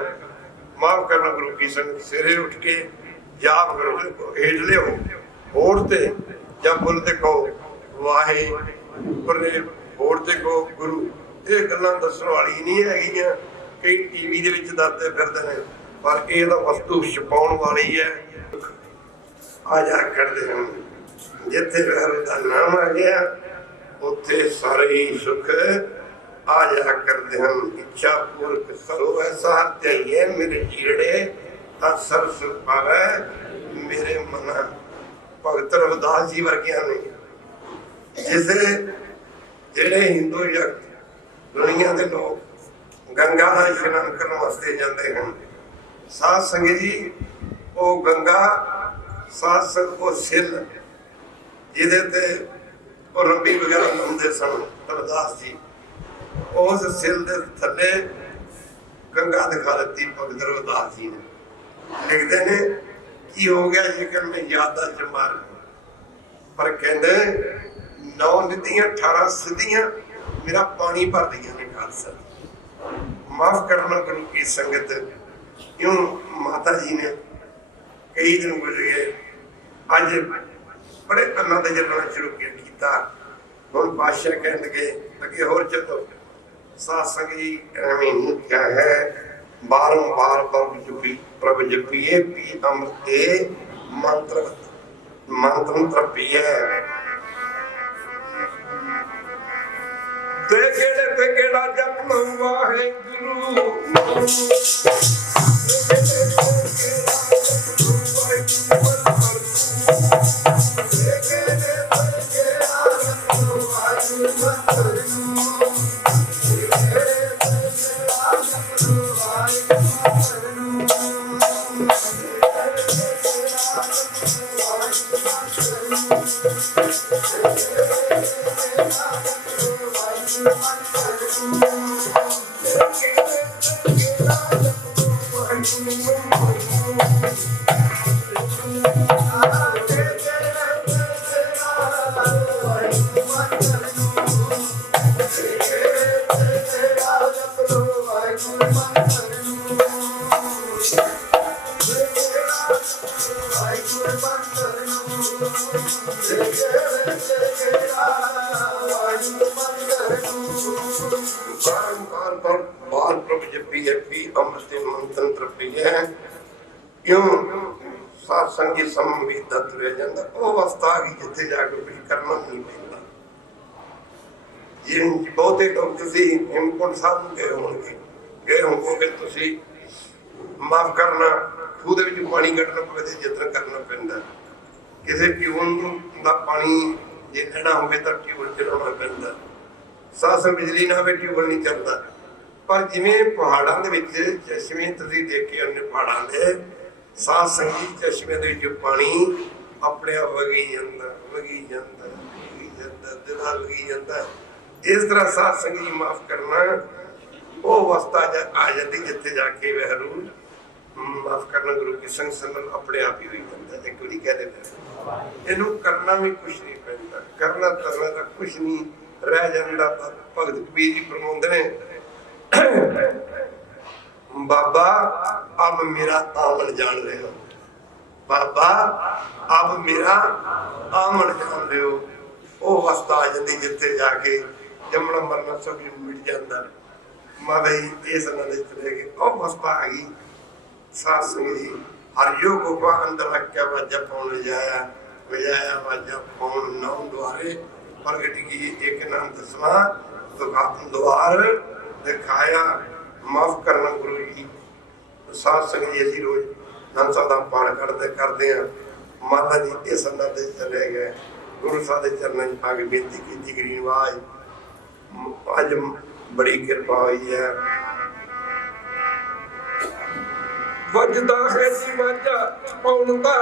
माफ करना गुरु की संगत सिरे उठ के जाप करो हेठले हो होड़ते या बोलते कहो वाहे गुरु होड़ते कहो गुरु। ये गल्लां दस्सण वाली नहीं हैगियां, कई टीवी दे विच दसदे फिरदे ने, पर ये तां वस्तु छुपाउण वाली है। आ जा करदे हन जिथे वैरू दा नाम आ गया उत्थे सारे ही सुख आ जा करदे हन। इच्छा पूर्वक सरो ऐसा चाहिए मेरे जीड़े असर सुख पावे मेरे मना। भगत रविदास जी वर्गियां ने जिसे जेड़े हिंदू जगत दुनिया के लोग गंगा का इशनान करने वास्ते जाते हैं। साध संगत जी वो गंगा साध संगत वो सिल जिदे रबी वगैरह लाते सन रविदास जी, उस सिल के थले गंगा दिखा दी भगत रविदास जी ने। लिखते ने की हो गया जेकर मैं यादां च मार, पर कहते 9 निधियां 18 सिद्धियां मेरा पानी भर दिया ने खालसा। माफ करना गुरु की संगत। यूं माता जी ने कई दिन गुजर गए। अज बड़े आनंद जलना शुरू किया। हुण पातशाह कहण लगे अगे होर चलो। साध संगत जी एवें नहीं क्या है, बारंबार प्रभु जपिए पी अमृत के मंत्र मंत्र तपिए ते केड़ा जप लो वाहेगुरु बहुते लोग हेमकुंड साहब गए होंगे तुसी माफ करना खूह पानी कटना पे यतन करना पैंदा किसी ट्यूबल का पानी जे लेना हो ट्यूबल चलाना पैंदा साथ बिजली ना हो ट्यूबल नहीं चलता पर जिमें पहाड़ों के चश्मे तुसी देखे अपने पहाड़ों के साथ संगीत चश्मे के पानी अपने आप वगी जाता दिल लगी जाता इस तरह साध संगत जी माफ करना वो अवस्था आ जाती जिथे जाके वहरू माफ करना गुरु की संग संगत अपने आप ही हुई जाता है। गुरु कहते इनू करना भी कुछ नहीं पैंता करना करना का कुछ नहीं रह जाता। भगत कबीर जी फरमाउंदे ने बाबा अब मेरा आमन जान रहे हो, बाबा अब मेरा आमन जान रहे हो। वो अवस्था आ जाती जिथे जाके जमना मरना सब मिट जाता माता जी इस चले गए और अवस्था आ गई। साध संगत जी हर योग को अंदर रखा वाजा पौन बजाया बजाया वाजा पौन नौ द्वारे प्रगट की एक नाम दसवा द्वार दिखाया माफ करना गुरु जी। साध संगत जी असी रोज नंद साहब का पाठ करते हैं। माता जी इस चले गए गुरु साहब के चरणों में आके बेनती की गरीवाज अज बड़ी कृपा हुई है। वजदा है जी वजा पौंदा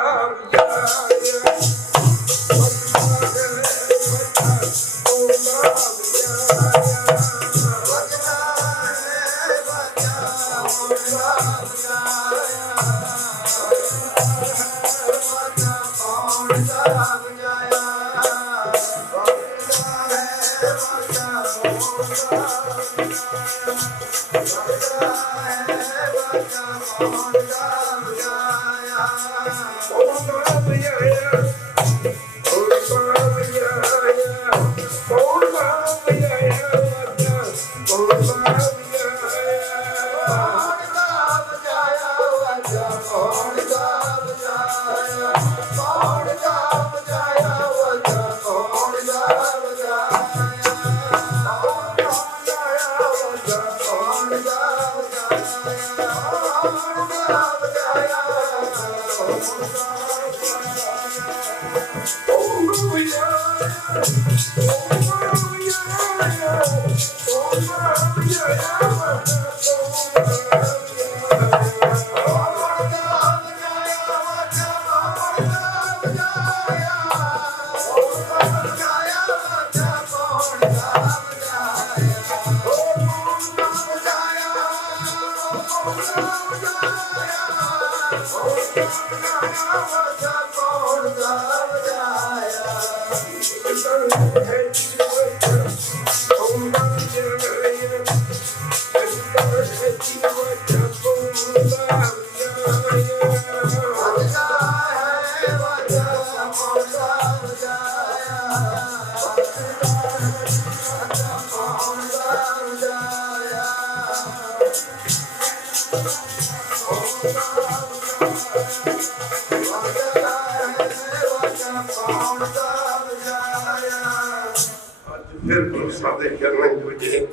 ਸਾਹਿਬ ਦੇ ਚਰਨਾਂ 'ਚ ਪੁੱਜੇ।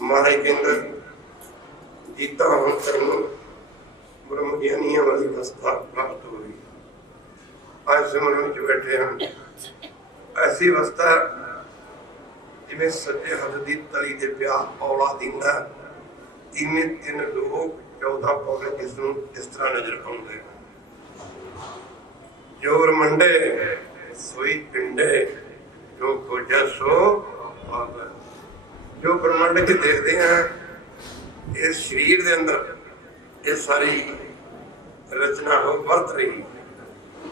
ਮਹਾਰਾਜ ਕਹਿੰਦਾ ਜੀਤਾ ਹੁਣ ਤੈਨੂੰ ਬ੍ਰਹਮ ਗਿਆਨੀਆਂ ਵਾਲੀ ਅਵਸਥਾ ਪ੍ਰਾਪਤ ਹੋ ਗਈ। ਅੱਜ ਸਿਮਰਨ 'ਚ ਬੈਠੇ ਹਾਂ, ਐਸੀ ਅਵਸਥਾ ਜਿਵੇਂ ਸੱਜੇ ਹੱਥ ਦੀ ਤਲੀ ਦੇ ਪਿਆ ਔਲਾ ਦਿੰਦਾ, ਇਵੇਂ 3 ਲੋਕ 14 ਪੌੜੇ ਜਿਸ ਨੂੰ ਇਸ ਤਰ੍ਹਾਂ ਨਜ਼ਰ ਆਉਂਦੇ। ਜੋ ਬ੍ਰਹਮੰਡੇ ਸੋਈ ਪਿੰਡੇ, ਜੋ ਖੋਜਾ ਸੋ ਪਾਵੈ। ਜੋ ਬ੍ਰਹਮੰਡ 'ਚ ਦੇਖਦੇ ਹਾਂ, ਇਸ ਸਰੀਰ ਦੇ ਅੰਦਰ ਇਹ ਸਾਰੀ ਰਚਨਾ ਹੋ ਵਰਤ ਰਹੀ।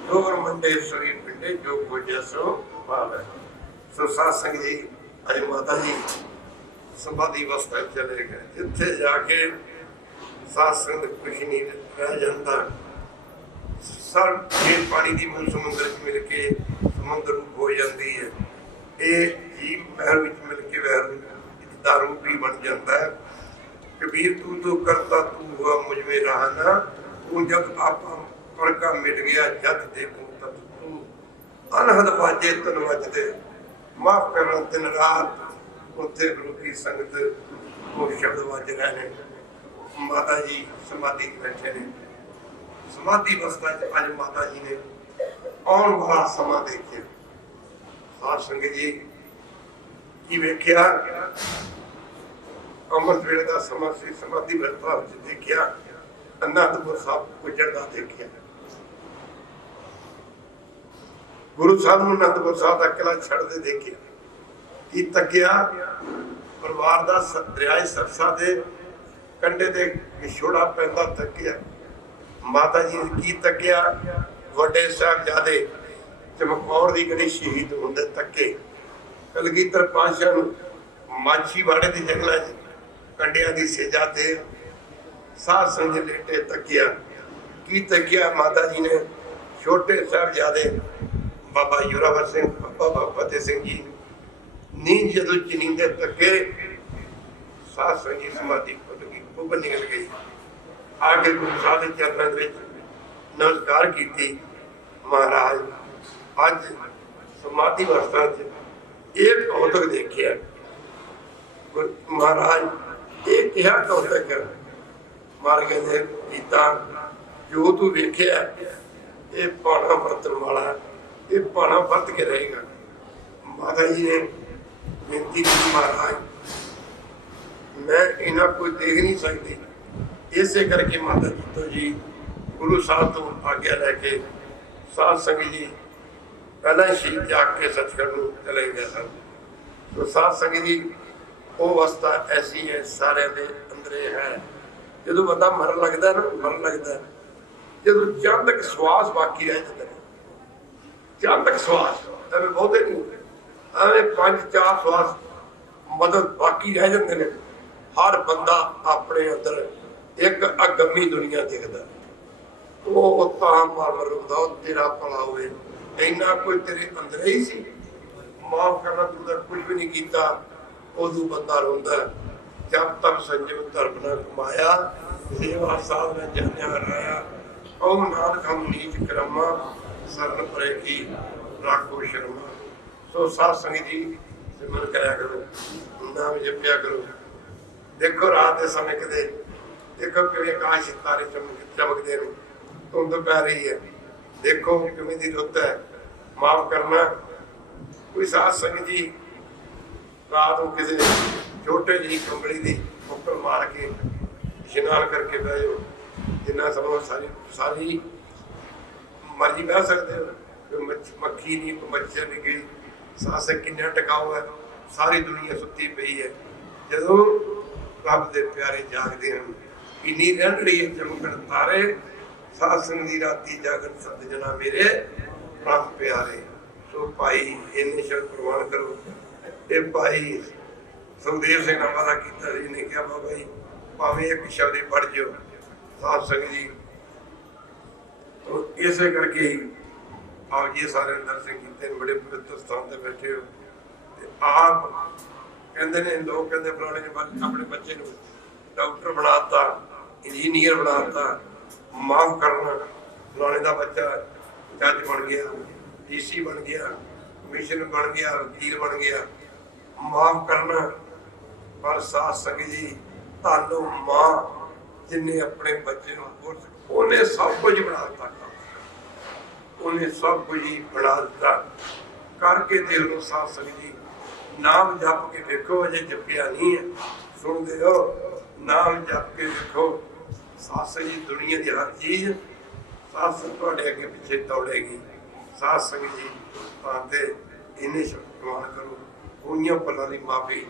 ਜੋ ਬ੍ਰਹਮੰਡੇ ਸੋਈ ਪਿੰਡੇ, ਜੋ ਖੋਜਾ ਸੋ ਪਾਵੈ। ਸੋ ਸਾਧ ਸੰਗਤ ਜੀ, ਅੱਜ ਮਾਤਾ ਜੀ ਸਮਾਧੀ ਅਵਸਥਾ ਚਲੇ ਗਏ, ਜਿੱਥੇ ਜਾ ਕੇ ਸਾਧ ਸੰਗਤ ਕੁਛ ਨਹੀਂ ਰਹਿ ਜਾਂਦਾ। ਸਰ ਖੇਤ ਪਾਣੀ ਦੀ ਮੂਲ ਸਮੁੰਦਰ 'ਚ ਮਿਲ ਕੇ ਸਮੁੰਦਰ ਰੂਪ ਹੋ ਜਾਂਦੀ ਹੈ। ਇਹ ਜੀਵ ਮਹਿਲ ਵਿੱਚ ਮਿਲ ਕੇ ਵੈਰ ਦਾ ਰੂਪ ਹੀ ਬਣ ਜਾਂਦਾ ਹੈ। ਕਬੀਰ ਤੂੰ ਤੋ ਕਰਤਾ ਤੂੰ ਹੁਆ ਮੁਝ ਮੇ ਰਹਾ ਨਾ, ਤੂੰ ਜਦ ਆਪਾ ਫਰਕਾ ਮਿਟ ਗਿਆ ਜਦ ਦੇਖੂ ਤਦ ਤੂੰ। ਅਨਹਦ ਬਾਜੇ ਤਨ ਵੱਜਦੇ ਮਾਫ ਕਰਨਾ ਦਿਨ ਰਾਤ, ਉੱਥੇ ਗੁਰੂ ਕੀ ਸੰਗਤ ਉਹ ਸ਼ਬਦ ਵੱਜ ਰਹੇ ਨੇ। ਮਾਤਾ ਜੀ ਸਮਾਧੀ ਬੈਠੇ ਨੇ। ਸਮਾਧੀ ਅਵਸਥਾ 'ਚ ਅੱਜ ਮਾਤਾ ਜੀ ਨੇ ਆਉਣ ਵਾਲਾ ਸਮਾਂ ਦੇਖਿਆ। ਸਾਧ ਸੰਗਤ ਜੀ ਕੀ ਵੇਖਿਆ? ਅੰਮ੍ਰਿਤ ਵੇਲੇ ਦਾ ਸਮਾਂ ਸੀ। ਸਮਾਧੀ ਅਵਸਥਾ ਵਿੱਚ ਦੇਖਿਆ ਅਨੰਦਪੁਰ ਸਾਹਿਬ ਗੁਜਰਦਾ ਦੇਖਿਆ। ਗੁਰੂ ਸਾਹਿਬ ਨੂੰ ਅਨੰਦਪੁਰ ਸਾਹਿਬ ਦਾ ਕਿਲਾ ਛੱਡਦੇ ਦੇਖਿਆ। ਕੀ ਤੱਕਿਆ? ਪਰਿਵਾਰ ਦਾ ਦਰਿਆਏ ਸਰਸਾ ਦੇ ਕੰਢੇ ਤੇ ਵਿਛੋੜਾ ਪੈਂਦਾ ਤੱਕਿਆ। ਮਾਤਾ ਜੀ ਨੇ ਕੀ ਤੱਕਿਆ? ਵੱਡੇ ਸਾਹਿਬਜ਼ਾਦੇ ਚਮਕੌਰ ਦੀ ਗੜੀ ਸ਼ਹੀਦ ਹੁੰਦੇ ਤੱਕੇ। ਕਲਗੀਧਰ ਪਾਤਸ਼ਾਹ ਨੂੰ ਮਾਛੀਵਾੜੇ ਦੇ ਜੰਗਲਾਂ 'ਚ ਕੰਡਿਆਂ ਦੀ ਸੇਜਾ ਤੇ ਸਾਧ ਸੰਗਤ ਲੇਟੇ ਤੱਕਿਆ। ਕੀ ਤੱਕਿਆ? ਮਾਤਾ ਜੀ ਨੇ ਛੋਟੇ ਸਾਹਿਬਜ਼ਾਦੇ ਬਾਬਾ ਜ਼ੋਰਾਵਰ ਸਿੰਘ, ਬਾਬਾ ਫਤਿਹ ਸਿੰਘ ਜੀ ਨੀਂਦ ਜਦੋਂ ਚਨੀਂਦੇ ਤੱਕੇ, ਸਾਧ ਸੰਗਤ ਸਮਾਧੀ ਖੁੱਲ ਗਈ, ਉੱਪਰ ਨਿਕਲ ਗਈ। ਆ ਕੇ ਗੁਰੂ ਸਾਹਿਬ ਦੇ ਚਰਨਾਂ ਵਿੱਚ ਨਮਸਕਾਰ ਕੀਤੀ। ਮਹਾਰਾਜ ਅੱਜ ਸਮਾਧੀ ਅਵਸਥਾ 'ਚ ਇਹ ਕੌਤਕ ਦੇਖਿਆ। ਮਹਾਰਾਜ ਇਹ ਕਿਹਾ ਕੌਤਕ? ਮਹਾਰਾਜ ਕਹਿੰਦੇ ਪਿਤਾ ਜੋ ਤੂੰ ਵੇਖਿਆ ਇਹ ਪਾਣਾ ਵਰਤਣ ਵਾਲਾ, ਇਹ ਪਾਣਾ ਵਰਤ ਕੇ ਰਹੇਗਾ। ਮਾਤਾ ਜੀ ਨੇ ਬੇਨਤੀ ਕੀਤੀ, ਮਹਾਰਾਜ ਮੈਂ ਇਹਨਾਂ ਕੋਈ ਦੇਖ ਨਹੀਂ ਸਕਦੀ। ਇਸੇ ਕਰਕੇ ਮਾਤਾ ਜੀ ਤੋਂ ਜੀ ਗੁਰੂ ਸਾਹਿਬ ਤੋਂ ਆਗਿਆ ਲੈ ਕੇ ਸਾਧ ਸੰਗਤ ਜੀ ਪਹਿਲਾਂ ਸ਼ਹੀਦ ਜਾ ਕੇ ਸੱਚਖੰਡ ਨੂੰ ਚਲੇ ਗਏ ਸਨ। तो साध संगत जी वो अवस्था ऐसी है सारे दे अंदरे है। जो बंदा मरन लगता है ना, मरन लगता है जो चंद तक श्वास बाकी रह जाते हैं, चंद तक श्वास एवं बहुते नहीं, एवं 5-4 श्वास मदद बाकी रह जाते हैं। हर बंदा अपने अंदर एक अगमी दुनिया देखता, वो मार रुकता तेरा भला हुए, इन्ना कोई तेरे अंदर ही सी, माफ करना तू तो कुछ भी नहीं किया, उदू बंदा रोंदा। जब तक संजम धर्म न कमाया, सेवा साध न जानिया राया, ओ नानक हम नीच करमा, शरण परे की राखो शर्मा। सो साध संगत जी सिमरन करया करो, नाम जपया करो। देखो रात के समय कदे देखो कि आकाश तारे चमकते हैं, धुंध पै रही है, देखो किवें दी रुत है। माफ करना कोई साध संगत जी रात को किसी छोटे जी कंबली की मुक्कर मार के इशनान करके बह जाओ, जिन्ना समय सारी सारी मर्जी बह सकते हो। मक्खी नहीं, कोई मच्छर नहीं गई, सांस किन्ना टिकाऊ है, सारी दुनिया सुती पई है। जो रब दे प्यारे जागते हैं, इन्नी रंगड़ी चमकन तारे, साध संगत दी राती जागन सत जना मेरे रब प्यारे। सो भाई इन्ने शब्द प्रवान करो। ये भाई सुखदेव सिंह ने वादा किया, इन्हें कहा बाबा जी भावें एक शब्द ही पढ़ जाओ साध संगत जी। तो इस करके ही आप जी सारे दर्शन किए, बड़े पवित्र स्थान से बैठे हो। आप कहते ने लोग कहते फलाने ने अपने बच्चे को डॉक्टर बनाता, इंजीनियर बनाता, माफ करना फलाने का बच्चा जज बन गया, डीसी बन गया, कमिश्नर बन गया, वकील बन गया। माफ करना। पर साथ संगत जी तानो मां जिन्हें अपने बच्चे उन्हें सब कुछ बना दिता, उन्हें सब कुछ ही बना दिता। करके देख लो साथ संगत जी, नाम जप के देखो, अजे जपिया नहीं है, सुन दे हो, नाम जप के देखो। साथ संगत जी दुनिया की हर चीज साथ संगत तुहाडे अगे पिछे दौड़ेगी। साथ संगत जी ताते इन्हें शक्तिमान करो, कोइयां पल्लां दी माफी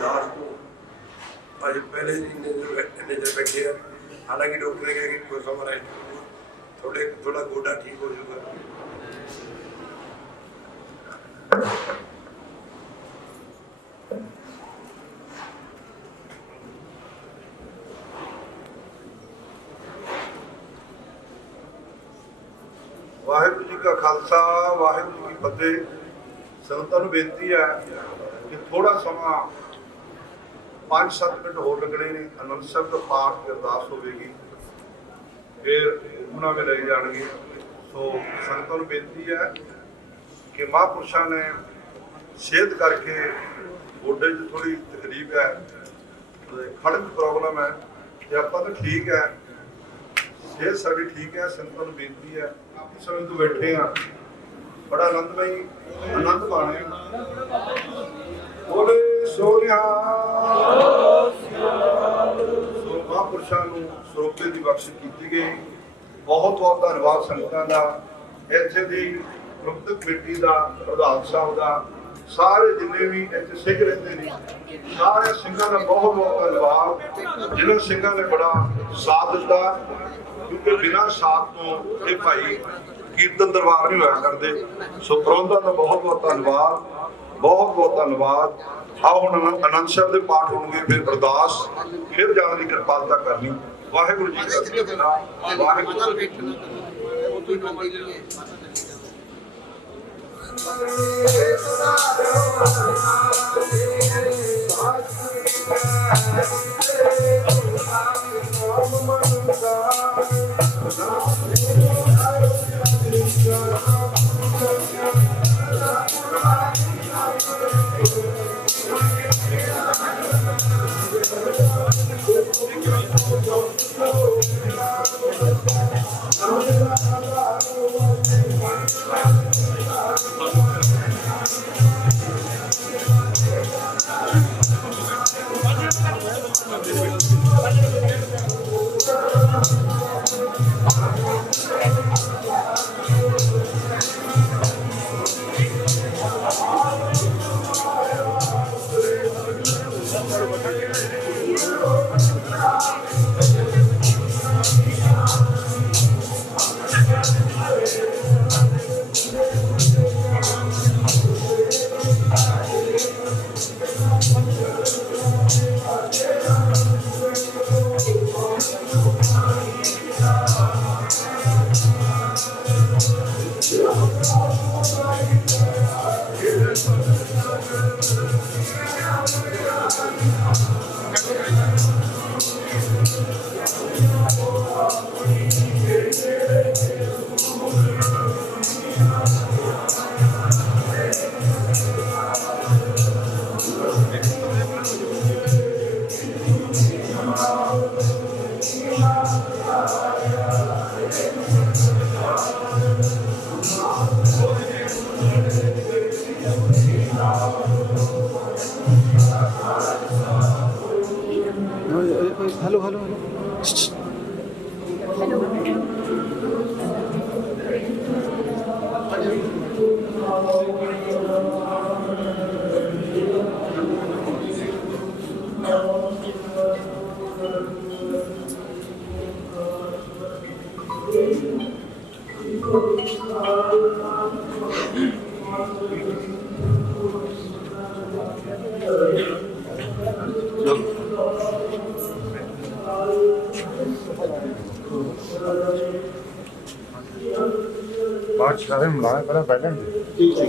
दास को आज पहले इन्ने देर बैठे हैं। हालांकि डॉक्टर ने कहा कि कुछ समय रेस्ट, थोड़ा गोडा ठीक हो जाएगा। वाहिगुरू जी का खालसा, वाहिगुरू जी की फतेह। संगतां नूं बेनती है कि थोड़ा समा 5-7 मिनट होर लगने ने। आनंद साहिब का पाठ की अरदास होगी, फिर हुक्मनामे में ले जाएंगे। सो संगतां नूं बेनती है कि महापुरुषों ने सेहत करके गोडे च थोड़ी तकलीफ है, खड़क प्रॉब्लम है, तो आपां तो ठीक है, सेहत साडी ठीक है। संगतां नूं बेनती है, काफी समय तो बैठे हैं, बड़ा आनंदमई आनंद माणे। बोले सोनिया सो महापुरुषों को ਸਰੋਪੇ ਦੀ ਬਖਸ਼ਿਸ਼ ਕੀਤੀ ਗਈ। बहुत बहुत धन्यवाद संगतां दा, ਇੱਥੇ ਦੀ ਪ੍ਰਬੰਧਕ ਕਮੇਟੀ ਦਾ, ਪ੍ਰਧਾਨ ਸਾਹਿਬ ਦਾ, ਸਾਰੇ जिन्ने भी ਇੱਥੇ ਸਿੰਘ ਰਹਿੰਦੇ ਨੇ, ਸਾਰੇ ਸਿੰਘਾਂ ਦਾ बहुत बहुत ਧੰਨਵਾਦ, ਜਿਨ੍ਹਾਂ ਸਿੰਘਾਂ ਨੇ ਬੜਾ ਸਾਥ ਦਿੱਤਾ। क्योंकि बिना साथ तो ये भाई कीर्तन दरबार नहीं होया करते। सो प्रबंधन का बहुत बहुत धन्यवाद, बहुत बहुत धन्यवाद। आओ हुण आनंद साहिब के पाठ होंगे, फिर अरदास, फिर जाने की कृपालता करनी। वाहिगुरू जी का खालसा, वाहिगुरू जी की हेलो हेलो बात करें मिलाने पहले ठीक है।